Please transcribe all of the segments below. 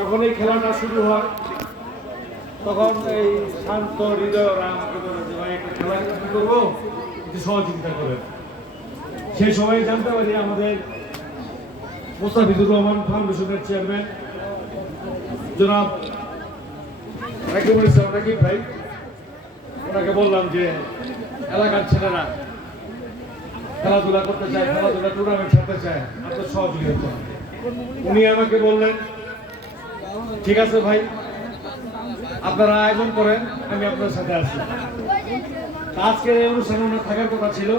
যখন এই খেলাটা শুরু হয় তখন এই শান্ত হৃদয়রা আমাকে বলে যে ভাই একটা খেলা কি করবো, একটু সহযোগিতা করেন। সেই সময় জানতে পারি আমাদের মোস্তাফিজুর রহমান ফাউন্ডেশনের চেয়ারম্যান জনাব রাকিবুল ইসলাম রাকিব ভাই, ওনাকে বললাম যে এলাকার ছেলেরা খেলাধুলা করতে চায়, খেলাধুলা টুর্নামেন্ট খেলতে চায়, আপনার সহযোগিতা। উনি আমাকে বললেন ঠিক আছে ভাই, আপনারা আয়োজন করেন, আমি আপনার সাথে আছি। আজকের এই অনুষ্ঠানে ওনার থাকার কথা ছিল।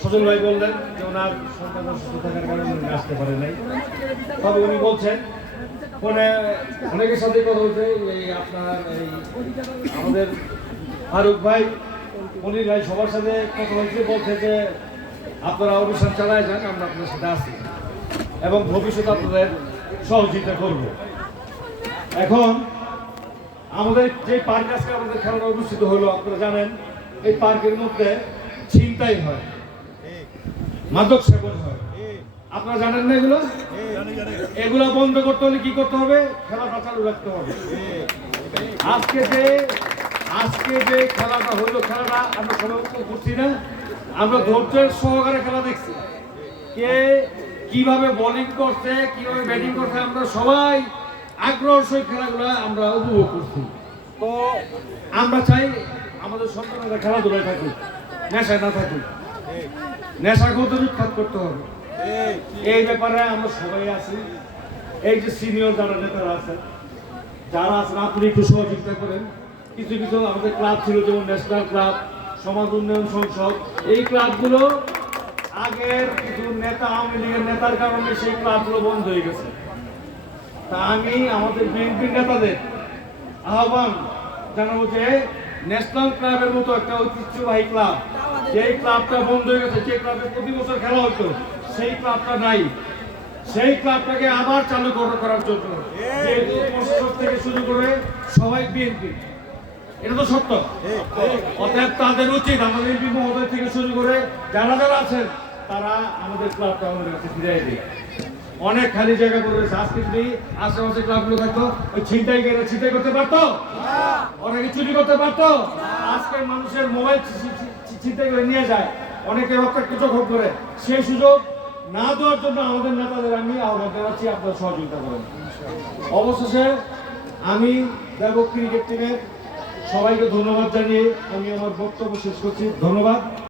সজল ভাই বললেন যে ওনার সন্তান অসুস্থ থাকার কারণে উনি আসতে পারে নাই। তবে উনি বলছেন ফোনে অনেকের সাথে কথা বলছে, এই আপনার এই আমাদের ফারুক ভাই, মনির ভাই, সবার সাথে কথা বলছে, বলছে যে আপনারা অনুষ্ঠান চালায় যান, আমরা আপনার সাথে আছি এবং ভবিষ্যতে আপনাদের সহযোগিতা করব। এখন আমাদের যে পার্ক আজকে আমাদের খেলাটা অনুষ্ঠিত হলো, আপনারা জানেন এই পার্কের মধ্যে ছিনতাই হয়, মাদক সেবন হয়, আপনারা জানেন না এগুলো? এগুলো বন্ধ করতে হলে কি করতে হবে? খেলাটা চালু রাখতে হবে। আজকে যে খেলাটা হলো, খেলাটা আমরা সবাই করছি না, আমরা ধৈর্যের সহকারে খেলা দেখছি। কে কিভাবে বোলিং করছে, কিভাবে ব্যাটিং করছে, আমরা সবাই আগ্রহ সহিত খেলাগুলো আমরা উপভোগ করছি। তো আমরা চাই আমাদের সন্তানেরা খেলাধুলায় থাকুক, নেশায় না থাকুক। নেশাগ্রস্ত উৎখাত করতে হবে। এই ব্যাপারে আমরা সবাই আছি। এই যে সিনিয়র যারা নেতারা আছেন, যারা আছেন, আপনি একটু সহযোগিতা করেন। কিছু কিছু আমাদের ক্লাব ছিল, যেমন ন্যাশনাল ক্লাব, সমাজ উন্নয়ন সংসদ, এই ক্লাবগুলো আগের কিছু নেতা, আওয়ামী লীগের নেতার কারণে সেই ক্লাবগুলো বন্ধ হয়ে গেছে। তা আমি আমাদের বিএনপির নেতাদের আহ্বান জানাবো যে ন্যাশনাল ক্লাবের মতো একটা ঐতিহ্যবাহী ক্লাব, যে ক্লাবটা বন্ধ হয়ে গেছে, যে ক্লাবে প্রতি বছর খেলা হতো, সেই ক্লাবটা নাই। সেই ক্লাবটাকে আবার চালু করার জন্য প্রশাসক থেকে শুরু করে সবাই বিএনপি, এটা তো সত্য। অতএব তাদের উচিত আমাদের এমপি মহোদয় থেকে শুরু করে যারা যারা আছেন, তারা আমাদের ক্লাবটা আমাদের কাছে ফিরিয়ে দেয়। অনেক খালি জায়গা পড়ে রয়েছে। আজকে যদি আশেপাশে ক্লাবগুলো থাকতো, ওই ছিনতাই করতে পারতো, অনেকে চুরি করতে পারতো। আজকে মানুষের মোবাইল ছিনতাই করে নিয়ে যায়, অনেকে রক্তাক্ত জখম করে। সেই সুযোগ না দেওয়ার জন্য আমাদের নেতাদের আমি আহ্বান জানাচ্ছি, আপনারা সহযোগিতা করেন। অবশেষে আমি দেবক ক্রিকেট টিমের সবাইকে ধন্যবাদ জানিয়ে আমি আমার বক্তব্য শেষ করছি। ধন্যবাদ।